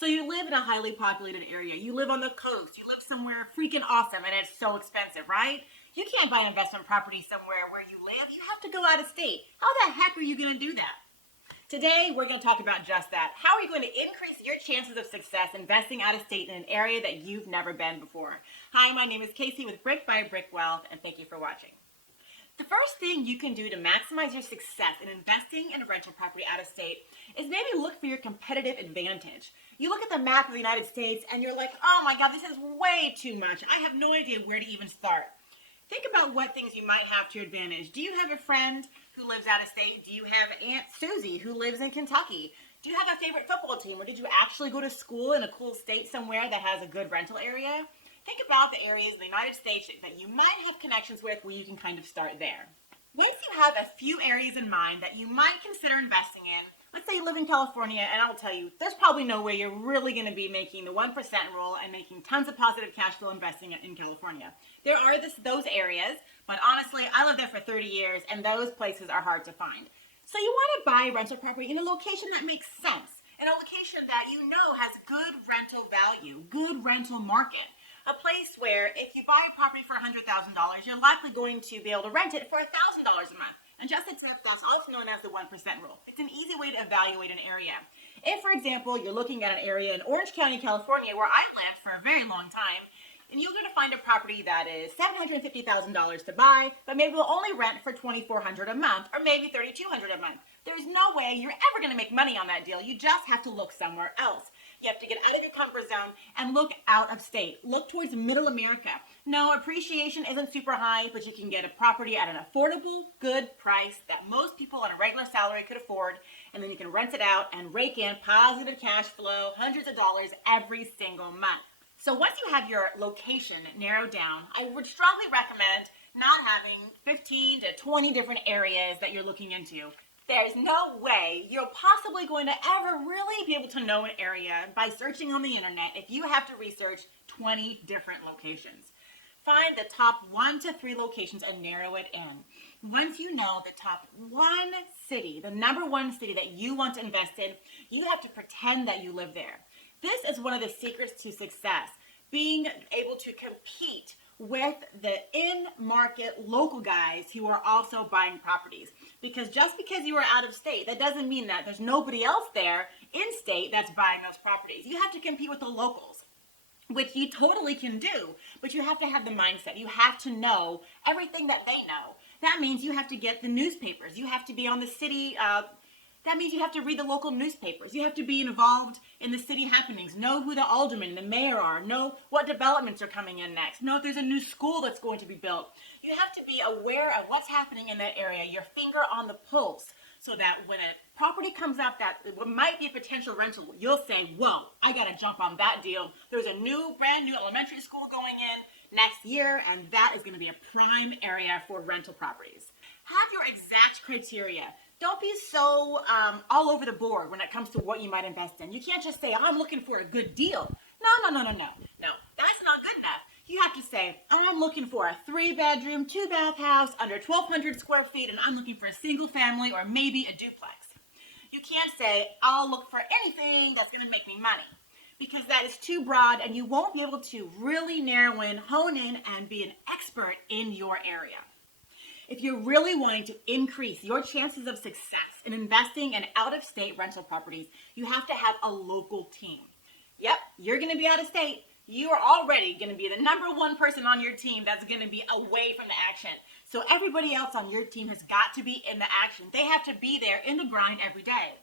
So you live in a highly populated area. You live on the coast. You live somewhere freaking awesome and it's so expensive, right? You can't buy an investment property somewhere where you live. You have to go out of state. How the heck are you going to do that? Today, we're going to talk about just that. How are you going to increase your chances of success investing out of state in an area that you've never been before? Hi, my name is Casey with Brick by Brick Wealth, and thank you for watching. The first thing you can do to maximize your success in investing in a rental property out of state is maybe look for your competitive advantage. You look at the map of the United States and you're like, oh my God, this is way too much. I have no idea where to even start. Think about what things you might have to your advantage. Do you have a friend who lives out of state? Do you have Aunt Susie who lives in Kentucky? Do you have a favorite football team, or did you actually go to school in a cool state somewhere that has a good rental area? Think about the areas in the United States that you might have connections with where you can kind of start there. Once you have a few areas in mind that you might consider investing in, let's say you live in California, and I'll tell you, there's probably no way you're really going to be making the 1% rule and making tons of positive cash flow investing in California. There are those areas, but honestly, I lived there for 30 years, and those places are hard to find. So you want to buy a rental property in a location that makes sense, in a location that you know has good rental value, good rental market. A place where if you buy a property for $100,000, you're likely going to be able to rent it for $1,000 a month. And just a tip, that's also known as the 1% rule. It's an easy way to evaluate an area. If, for example, you're looking at an area in Orange County, California, where I lived for a very long time, and you're going to find a property that is $750,000 to buy, but maybe will only rent for $2,400 a month, or maybe $3,200 a month. There's no way you're ever going to make money on that deal. You just have to look somewhere else. You have to get out of your comfort zone and look out of state. Look towards middle America. No, appreciation isn't super high, but you can get a property at an affordable, good price that most people on a regular salary could afford, and then you can rent it out and rake in positive cash flow, hundreds of dollars every single month. So once you have your location narrowed down, I would strongly recommend not having 15 to 20 different areas that you're looking into. There's no way you're possibly going to ever really be able to know an area by searching on the internet if you have to research 20 different locations. Find the top 1 to 3 locations and narrow it in. Once you know the top one city, the number one city that you want to invest in, you have to pretend that you live there. This is one of the secrets to success, being able to compete with the in-market local guys who are also buying properties. Because just because you are out of state, that doesn't mean that there's nobody else there in state that's buying those properties. You have to compete with the locals, which you totally can do, but you have to have the mindset. You have to know everything that they know. That means you have to get the newspapers. You have to be on the city. That means you have to read the local newspapers. You have to be involved in the city happenings. Know who the alderman, the mayor are. Know what developments are coming in next. Know if there's a new school that's going to be built. You have to be aware of what's happening in that area, your finger on the pulse, so that when a property comes up that might be a potential rental, you'll say, whoa, I got to jump on that deal. There's a brand new elementary school going in next year, and that is going to be a prime area for rental properties. Have your exact criteria. Don't be so all over the board when it comes to what you might invest in. You can't just say, I'm looking for a good deal. No, that's not good enough. You have to say, I'm looking for a 3-bedroom, 2-bath house under 1,200 square feet, and I'm looking for a single family or maybe a duplex. You can't say, I'll look for anything that's going to make me money, because that is too broad and you won't be able to really narrow in, hone in, and be an expert in your area. If you're really wanting to increase your chances of success in investing in out-of-state rental properties, you have to have a local team. Yep, you're going to be out of state. You are already going to be the number one person on your team that's going to be away from the action. So everybody else on your team has got to be in the action. They have to be there in the grind every day.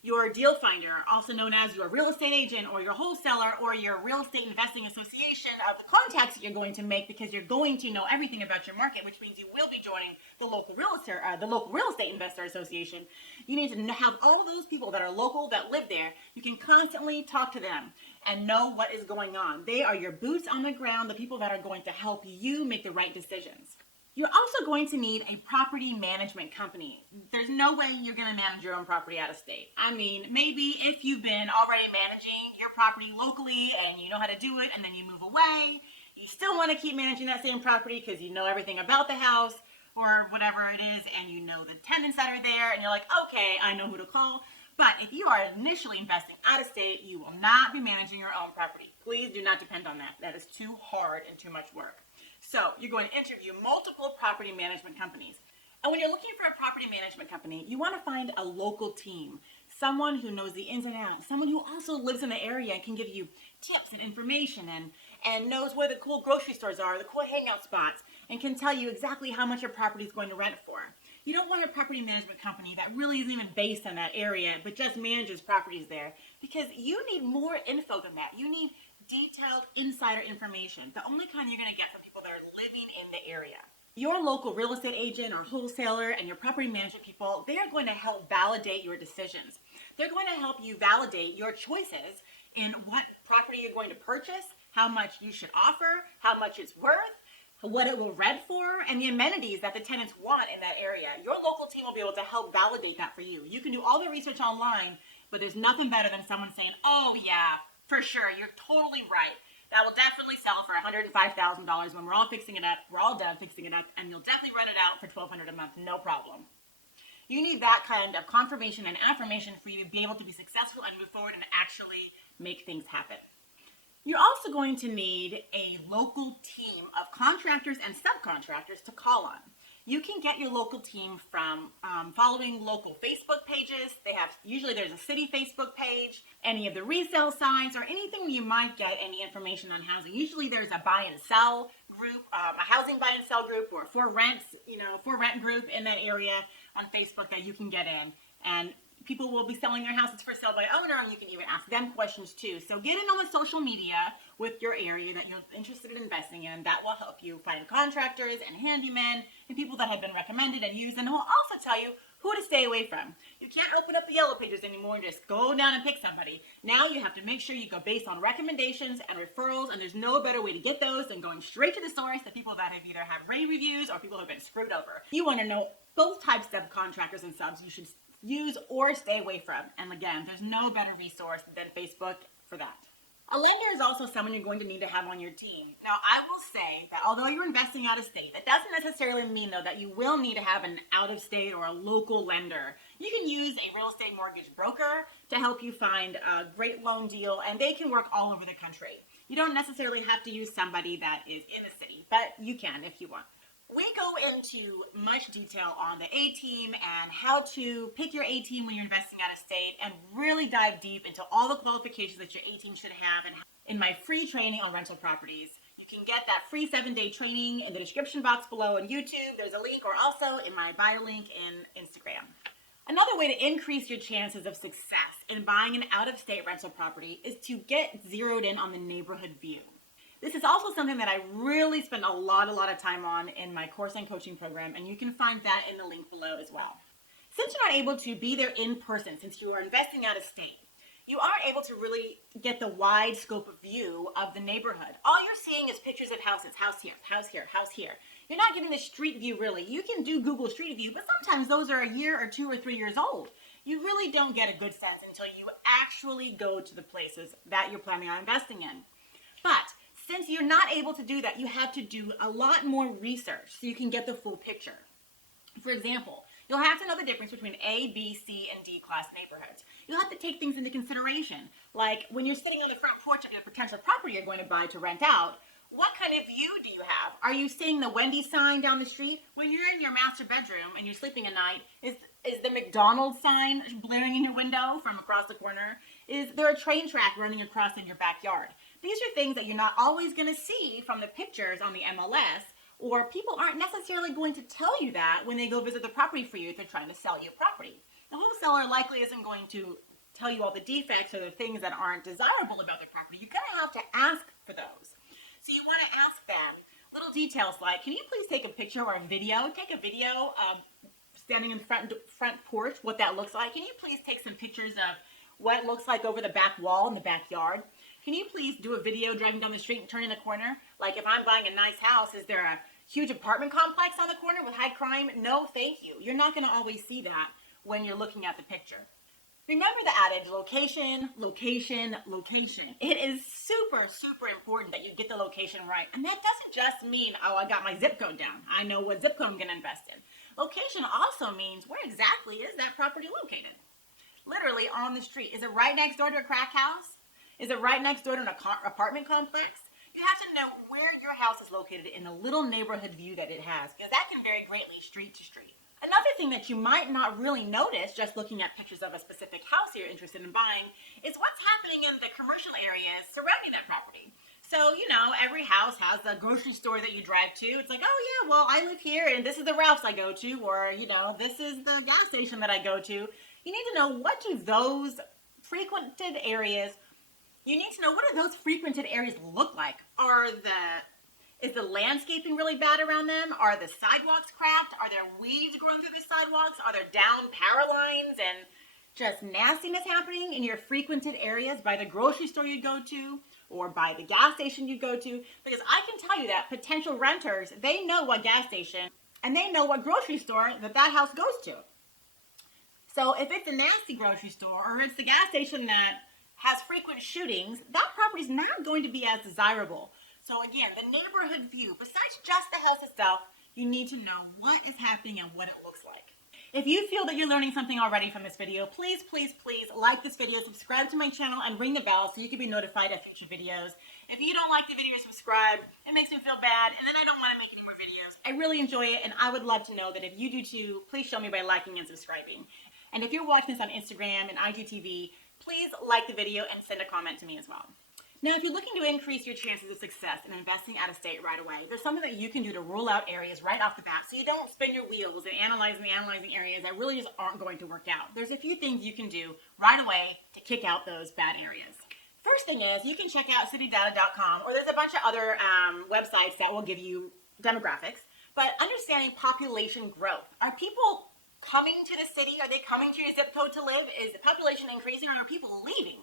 Your deal finder, also known as your real estate agent or your wholesaler or your real estate investing association, are the contacts that you're going to make, because you're going to know everything about your market, which means you will be joining the local real estate investor association. You need to have all those people that are local, that live there. You can constantly talk to them and know what is going on. They are your boots on the ground, the people that are going to help you make the right decisions. You're also going to need a property management company. There's no way you're going to manage your own property out of state. I mean, maybe if you've been already managing your property locally and you know how to do it, and then you move away, you still want to keep managing that same property because you know everything about the house or whatever it is, and you know the tenants that are there, and you're like, okay, I know who to call. But if you are initially investing out of state, you will not be managing your own property. Please do not depend on that. That is too hard and too much work. So you're going to interview multiple property management companies. And when you're looking for a property management company, you want to find a local team, someone who knows the ins and outs, someone who also lives in the area and can give you tips and information and knows where the cool grocery stores are, the cool hangout spots, and can tell you exactly how much your property is going to rent for. You don't want a property management company that really isn't even based in that area, but just manages properties there, because you need more info than that. You need detailed insider information, the only kind you're going to get from people that are living in the area. Your local real estate agent or wholesaler and your property management people, they are going to help validate your decisions. They're going to help you validate your choices in what property you're going to purchase, how much you should offer, how much it's worth, what it will rent for, and the amenities that the tenants want in that area. Your local team will be able to help validate that for you. You can do all the research online, but there's nothing better than someone saying, oh yeah, for sure, you're totally right. That will definitely sell for $105,000 when we're all fixing it up. We're all done fixing it up, and you'll definitely rent it out for $1,200 a month, no problem. You need that kind of confirmation and affirmation for you to be able to be successful and move forward and actually make things happen. You're also going to need a local team of contractors and subcontractors to call on. You can get your local team from following local Facebook pages. Usually there's a city Facebook page, any of the resale sites, or anything you might get any information on housing. Usually there's a buy and sell group, a housing buy and sell group, or for rent group in that area on Facebook that you can get in. And people will be selling their houses for sale by owner, and you can even ask them questions too. So get in on the social media with your area that you're interested in investing in. That will help you find contractors and handymen and people that have been recommended and used, and will also tell you who to stay away from. You can't open up the yellow pages anymore and just go down and pick somebody. Now you have to make sure you go based on recommendations and referrals, and there's no better way to get those than going straight to the source, the people that have either had rave reviews or people who have been screwed over. You want to know both types of contractors and subs you should use or stay away from. And again, there's no better resource than Facebook for that. A lender is also someone you're going to need to have on your team. Now, I will say that although you're investing out of state, that doesn't necessarily mean, though, that you will need to have an out-of-state or a local lender. You can use a real estate mortgage broker to help you find a great loan deal, and they can work all over the country. You don't necessarily have to use somebody that is in the city, but you can if you want. We go into much detail on the A-team and how to pick your A-team when you're investing out of state, and really dive deep into all the qualifications that your A-team should have. And in my free training on rental properties, you can get that free 7-day training in the description box below on YouTube. There's a link, or also in my bio link in Instagram. Another way to increase your chances of success in buying an out-of-state rental property is to get zeroed in on the neighborhood view. This is also something that I really spend a lot of time on in my course and coaching program, and you can find that in the link below as well. Since you're not able to be there in person, since you are investing out of state, you are able to really get the wide scope of view of the neighborhood. All you're seeing is pictures of houses, house here, house here, house here. You're not getting the street view really. You can do Google Street View, but sometimes those are a year or 2 or 3 years old. You really don't get a good sense until you actually go to the places that you're planning on investing in. But since you're not able to do that, you have to do a lot more research so you can get the full picture. For example, you'll have to know the difference between A, B, C, and D class neighborhoods. You'll have to take things into consideration, like when you're sitting on the front porch of your potential property you're going to buy to rent out, what kind of view do you have? Are you seeing the Wendy's sign down the street? When you're in your master bedroom and you're sleeping at night, is the McDonald's sign blaring in your window from across the corner? Is there a train track running across in your backyard? These are things that you're not always going to see from the pictures on the MLS, or people aren't necessarily going to tell you that when they go visit the property for you if they're trying to sell you a property. The home seller likely isn't going to tell you all the defects or the things that aren't desirable about the property. You're going to have to ask for those. So you want to ask them little details like, can you please take a picture or a video? Take a video of standing in the front porch, what that looks like. Can you please take some pictures of what it looks like over the back wall in the backyard? Can you please do a video driving down the street and turning a corner? Like if I'm buying a nice house, is there a huge apartment complex on the corner with high crime? No, thank you. You're not going to always see that when you're looking at the picture. Remember the adage, location, location, location. It is super important that you get the location right. And that doesn't just mean, oh, I got my zip code down. I know what zip code I'm going to invest in. Location also means, where exactly is that property located? literally on the street. Is it right next door to a crack house? Is it right next door to an apartment complex? You have to know where your house is located in the little neighborhood view that it has, because that can vary greatly street to street. Another thing that you might not really notice just looking at pictures of a specific house you're interested in buying is what's happening in the commercial areas surrounding that property. So, every house has a grocery store that you drive to. It's like, oh yeah, well, I live here and this is the Ralph's I go to, or, this is the gas station that I go to. You need to know, what do those frequented areas, you need to know what do those frequented areas look like? Is the landscaping really bad around them? Are the sidewalks cracked? Are there weeds growing through the sidewalks? Are there down power lines and just nastiness happening in your frequented areas by the grocery store you go to or by the gas station you go to? Because I can tell you that potential renters, they know what gas station and they know what grocery store that house goes to. So if it's a nasty grocery store or it's the gas station that has frequent shootings, that property is not going to be as desirable. So again, the neighborhood view, besides just the house itself, you need to know what is happening and what it looks like. If you feel that you're learning something already from this video, please, please, please like this video, subscribe to my channel, and ring the bell so you can be notified of future videos. If you don't like the video, subscribe. It makes me feel bad, and then I don't want to make any more videos. I really enjoy it, and I would love to know that if you do too, please show me by liking and subscribing. And if you're watching this on Instagram and IGTV, please like the video and send a comment to me as well. Now, if you're looking to increase your chances of success in investing out of state right away, there's something that you can do to rule out areas right off the bat so you don't spin your wheels and analyzing areas that really just aren't going to work out. There's a few things you can do right away to kick out those bad areas. First thing is, you can check out citydata.com, or there's a bunch of other websites that will give you demographics, but understanding population growth. Are people coming to the city? Are they coming to your zip code to live? Is the population increasing, or are people leaving?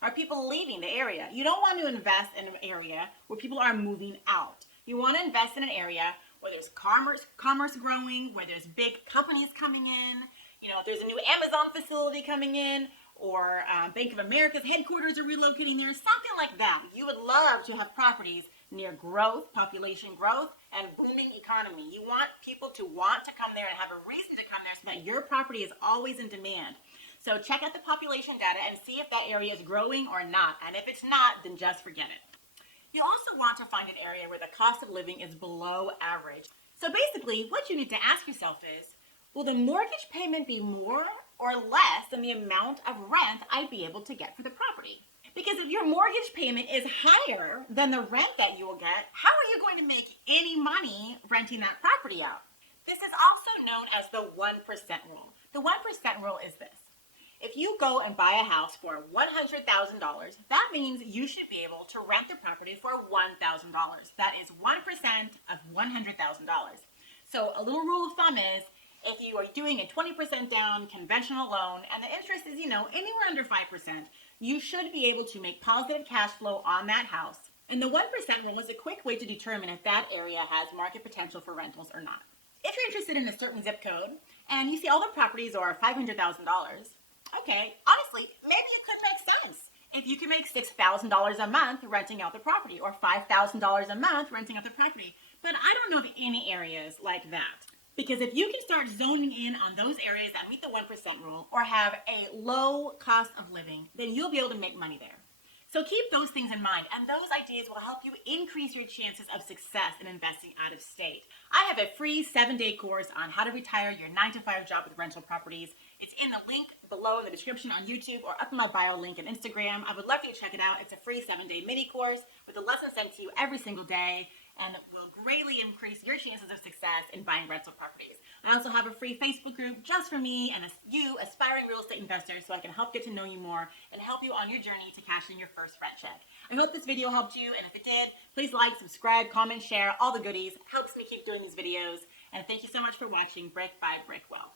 Are people leaving the area? You don't want to invest in an area where people are moving out. You want to invest in an area where there's commerce growing, where there's big companies coming in. If there's a new Amazon facility coming in, or Bank of America's headquarters are relocating there, something like that. You would love to have properties near growth, population growth, and booming economy. You want people to want to come there and have a reason to come there so that your property is always in demand. So check out the population data and see if that area is growing or not. And if it's not, then just forget it. You also want to find an area where the cost of living is below average. So basically, what you need to ask yourself is, will the mortgage payment be more or less than the amount of rent I'd be able to get for the property? Because if your mortgage payment is higher than the rent that you will get, how are you going to make any money renting that property out? This is also known as the 1% rule. The 1% rule is this. If you go and buy a house for $100,000, that means you should be able to rent the property for $1,000. That is 1% of $100,000. So a little rule of thumb is, if you are doing a 20% down conventional loan and the interest is, anywhere under 5%, you should be able to make positive cash flow on that house. And the 1% rule is a quick way to determine if that area has market potential for rentals or not. If you're interested in a certain zip code and you see all the properties are $500,000, okay, honestly, maybe it could make sense if you can make $6,000 a month renting out the property, or $5,000 a month renting out the property. But I don't know of any areas like that. Because if you can start zoning in on those areas that meet the 1% rule or have a low cost of living, then you'll be able to make money there. So keep those things in mind, and those ideas will help you increase your chances of success in investing out of state. I have a free 7-day course on how to retire your 9-to-5 job with rental properties. It's in the link below in the description on YouTube or up in my bio link on Instagram. I would love for you to check it out. It's a free 7-day mini course with a lesson sent to you every single day, and it will greatly increase your chances of success in buying rental properties. I also have a free Facebook group just for me and you aspiring real estate investors, so I can help get to know you more and help you on your journey to cash in your first rent check. I hope this video helped you, and if it did, please like, subscribe, comment, share, all the goodies. Helps me keep doing these videos. And thank you so much for watching Brick by Brick Wealth.